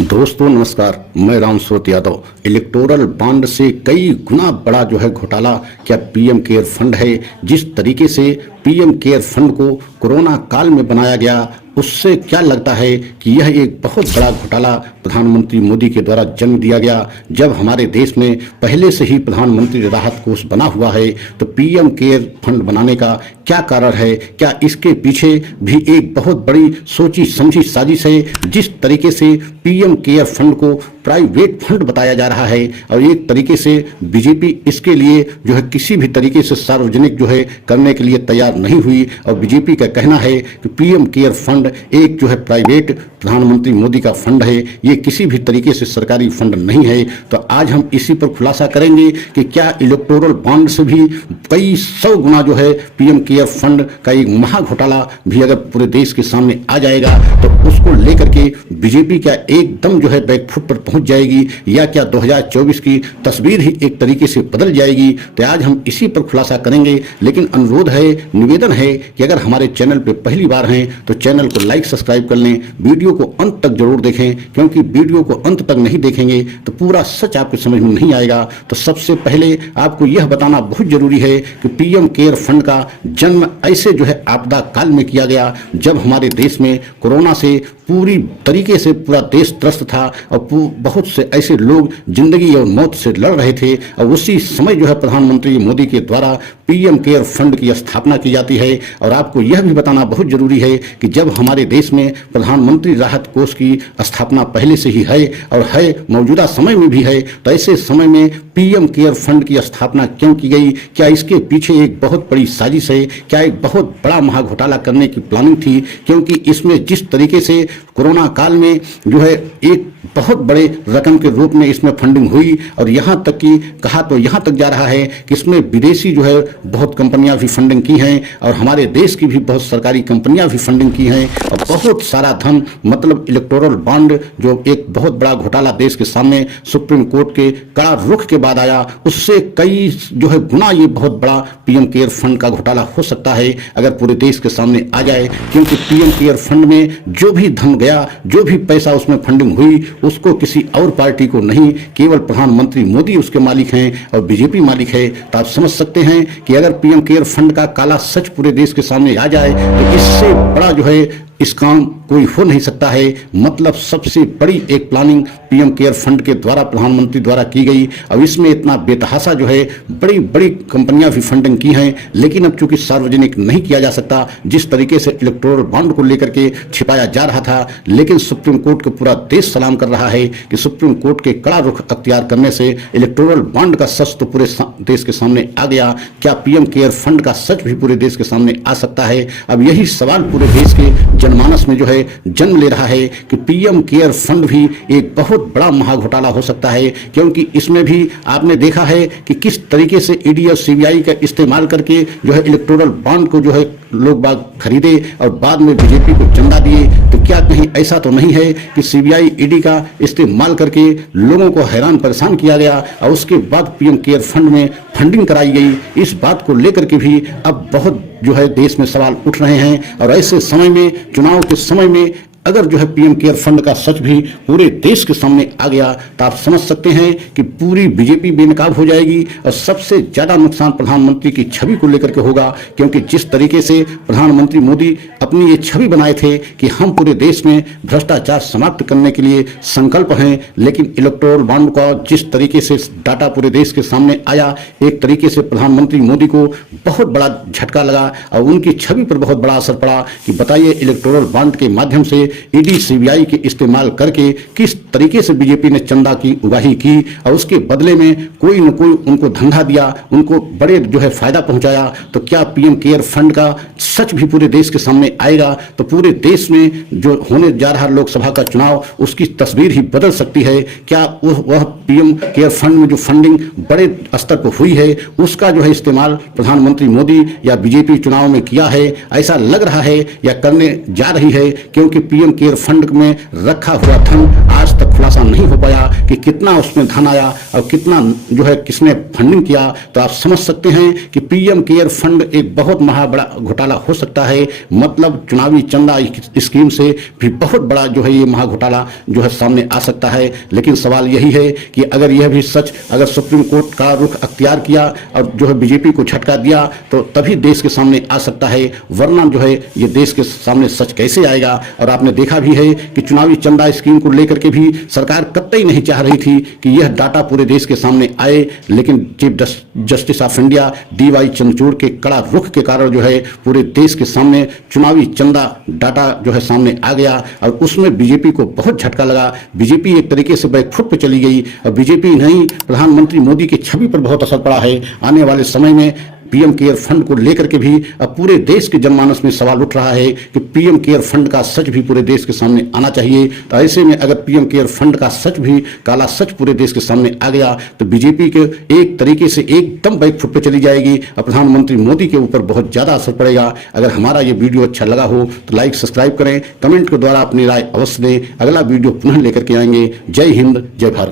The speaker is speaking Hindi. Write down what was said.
दोस्तों नमस्कार, मैं राम सूरत यादव। इलेक्टोरल बॉन्ड से कई गुना बड़ा जो है घोटाला क्या पीएम केयर फंड है। जिस तरीके से पीएम केयर फंड को कोरोना काल में बनाया गया, उससे क्या लगता है कि यह एक बहुत बड़ा घोटाला प्रधानमंत्री मोदी के द्वारा जन्म दिया गया। जब हमारे देश में पहले से ही प्रधानमंत्री राहत कोष बना हुआ है, तो पीएम केयर फंड बनाने का क्या कारण है? क्या इसके पीछे भी एक बहुत बड़ी सोची समझी साजिश है? जिस तरीके से पीएम केयर फंड को प्राइवेट फंड बताया जा रहा है और एक तरीके से बीजेपी इसके लिए जो है किसी भी तरीके से सार्वजनिक जो है करने के लिए तैयार नहीं हुई, और बीजेपी का कहना है कि पीएम केयर फंड एक जो है प्राइवेट प्रधानमंत्री मोदी का फंड है, ये किसी भी तरीके से सरकारी फंड नहीं है। तो आज हम इसी पर खुलासा करेंगे कि क्या इलेक्टोरल बॉन्ड से भी कई 100 गुना जो है पीएम केयर फंड का एक महा घोटाला भी अगर पूरे देश के सामने आ जाएगा, तो उसको लेकर के बीजेपी क्या एकदम जो है बैकफुट पर पहुंच जाएगी, या क्या 2024 की तस्वीर ही एक तरीके से बदल जाएगी? तो आज हम इसी पर खुलासा करेंगे। लेकिन अनुरोध है, निवेदन है कि अगर हमारे चैनल पर पहली बार हैं तो चैनल को लाइक सब्सक्राइब कर लें, वीडियो को अंत तक जरूर देखें, क्योंकि वीडियो को अंत तक नहीं देखेंगे तो पूरा सच आपको समझ में नहीं आएगा। तो सबसे पहले आपको यह बताना बहुत जरूरी है कि पीएम केयर फंड का जन्म ऐसे जो है आपदा काल में किया गया, जब हमारे देश में कोरोना से पूरी तरीके से पूरा देश त्रस्त था और बहुत से ऐसे लोग जिंदगी और मौत से लड़ रहे थे। और उसी समय जो है प्रधानमंत्री मोदी के द्वारा पीएम केयर फंड की स्थापना की जाती है। और आपको यह भी बताना बहुत जरूरी है कि जब हमारे देश में प्रधानमंत्री राहत कोष की स्थापना पहले से ही है और है मौजूदा समय में भी है, तो ऐसे समय में पीएम केयर फंड की स्थापना क्यों की गई? क्या इसके पीछे एक बहुत बड़ी साजिश है? क्या एक बहुत बड़ा महाघोटाला करने की प्लानिंग थी? क्योंकि इसमें जिस तरीके से कोरोना काल में जो है एक बहुत बड़े रकम के रूप में इसमें फंडिंग हुई, और यहाँ तक कि कहा तो यहाँ तक जा रहा है कि इसमें विदेशी जो है बहुत कंपनियां भी फंडिंग की हैं, और हमारे देश की भी बहुत सरकारी कंपनियां भी फंडिंग की हैं, और बहुत सारा धन, मतलब इलेक्टोरल बॉन्ड जो एक बहुत बड़ा घोटाला देश के सामने सुप्रीम कोर्ट के कड़ा रुख के बाद आया, उससे कई जो है गुना ये बहुत बड़ा पीएम केयर फंड का घोटाला हो सकता है अगर पूरे देश के सामने आ जाए। क्योंकि पीएम केयर फंड में जो भी धन गया, जो भी पैसा उसमें फंडिंग हुई, उसको किसी और पार्टी को नहीं, केवल प्रधानमंत्री मोदी उसके मालिक हैं और बीजेपी मालिक है। तो आप समझ सकते हैं कि अगर पीएम केयर फंड का काला सच पूरे देश के सामने आ जाए तो इससे बड़ा जो है इस काम कोई हो नहीं सकता है। मतलब सबसे बड़ी एक प्लानिंग पीएम केयर फंड के द्वारा प्रधानमंत्री द्वारा की गई, और इसमें इतना बेतहासा जो है बड़ी बड़ी कंपनियां भी फंडिंग की हैं, लेकिन अब चूंकि सार्वजनिक नहीं किया जा सकता, जिस तरीके से इलेक्टोरल बॉन्ड को लेकर के छिपाया जा रहा था। लेकिन सुप्रीम कोर्ट को पूरा देश सलाम कर रहा है कि सुप्रीम कोर्ट के कड़ा रुख अख्तियार करने से इलेक्टोरल बॉन्ड का सच तो पूरे देश के सामने आ गया। क्या पीएम केयर फंड का सच भी पूरे देश के सामने आ सकता है? अब यही सवाल पूरे देश के जनमानस में जो है जन्म ले रहा है कि पीएम केयर फंड भी एक बहुत बड़ा महाघोटाला हो सकता है। क्योंकि इसमें भी आपने देखा है कि किस तरीके से ईडी और सीबीआई का इस्तेमाल करके जो है इलेक्टोरल बॉन्ड को जो है लोग बाग खरीदे और बाद में बीजेपी को चंदा दिए। तो क्या कहीं ऐसा तो नहीं है कि सीबीआई ईडी का इस्तेमाल करके लोगों को हैरान परेशान किया गया और उसके बाद पीएम केयर फंड में फंडिंग कराई गई? इस बात को लेकर के भी अब बहुत जो है देश में सवाल उठ रहे हैं। और ऐसे समय में, चुनाव के समय में, अगर जो है पीएम केयर फंड का सच भी पूरे देश के सामने आ गया तो आप समझ सकते हैं कि पूरी बीजेपी बेनकाब हो जाएगी, और सबसे ज्यादा नुकसान प्रधानमंत्री की छवि को लेकर के होगा। क्योंकि जिस तरीके से प्रधानमंत्री मोदी अपनी ये छवि बनाए थे कि हम पूरे देश में भ्रष्टाचार समाप्त करने के लिए संकल्प हैं, लेकिन इलेक्टोरल बॉन्ड का जिस तरीके से डाटा पूरे देश के सामने आया, एक तरीके से प्रधानमंत्री मोदी को बहुत बड़ा झटका लगा और उनकी छवि पर बहुत बड़ा असर पड़ा कि बताइए इलेक्टोरल बॉन्ड के माध्यम से ईडी सीबीआई के इस्तेमाल करके किस तरीके से बीजेपी ने चंदा की उगाही की, और उसके बदले में कोई न कोई उनको धंधा दिया, उनको बड़े जो है फायदा पहुंचाया। तो क्या पीएम केयर फंड का सच भी पूरे देश के सामने आएगा तो पूरे देश में जो होने जा रहा लोकसभा का चुनाव, उसकी तस्वीर ही बदल सकती है। क्या वह पीएम केयर फंड में जो फंडिंग बड़े स्तर पर हुई है, उसका जो है इस्तेमाल प्रधानमंत्री मोदी या बीजेपी चुनाव में किया है? ऐसा लग रहा है या करने जा रही है। क्योंकि पीएम केयर फंड में रखा हुआ धन आज तक खुलासा नहीं हो पाया कि कितना उसमें धन आया और कितना जो है किसने फंडिंग किया। तो आप समझ सकते हैं कि पीएम केयर फंड एक बहुत बड़ा घोटाला हो सकता है। मतलब चुनावी चंदा स्कीम से भी बहुत बड़ा जो है ये महाघोटाला जो है सामने आ सकता है। लेकिन सवाल यही है कि अगर यह भी सच, अगर सुप्रीम कोर्ट का रुख अख्तियार किया और जो है बीजेपी को झटका दिया तो तभी देश के सामने आ सकता है, वरना जो है ये देश के सामने सच कैसे आएगा। और आपने देखा भी है कि चुनावी चंदा स्कीम को लेकर के भी सरकार कतई नहीं चाह रही थी कि यह डाटा पूरे देश के सामने आए, लेकिन chief justice of India DY Chandrachud के कड़ा रुख के कारण जो है पूरे देश के सामने चुनावी चंदा डाटा जो है सामने आ गया और उसमें बीजेपी को बहुत झटका लगा। बीजेपी एक तरीके से बैकफुट पे चली गई और बीजेपी नहीं, प्रधानमंत्री मोदी की छवि पर बहुत असर पड़ा है। आने वाले समय में पीएम केयर फंड को लेकर के भी अब पूरे देश के जनमानस में सवाल उठ रहा है कि पीएम केयर फंड का सच भी पूरे देश के सामने आना चाहिए। तो ऐसे में अगर पीएम केयर फंड का सच भी, काला सच पूरे देश के सामने आ गया तो बीजेपी के एक तरीके से एकदम बैकफुट पे चली जाएगी और प्रधानमंत्री मोदी के ऊपर बहुत ज्यादा असर पड़ेगा। अगर हमारा ये वीडियो अच्छा लगा हो तो लाइक सब्सक्राइब करें, कमेंट के द्वारा अपनी राय अवश्य दें। अगला वीडियो पुनः लेकर के आएंगे। जय हिंद, जय भारत।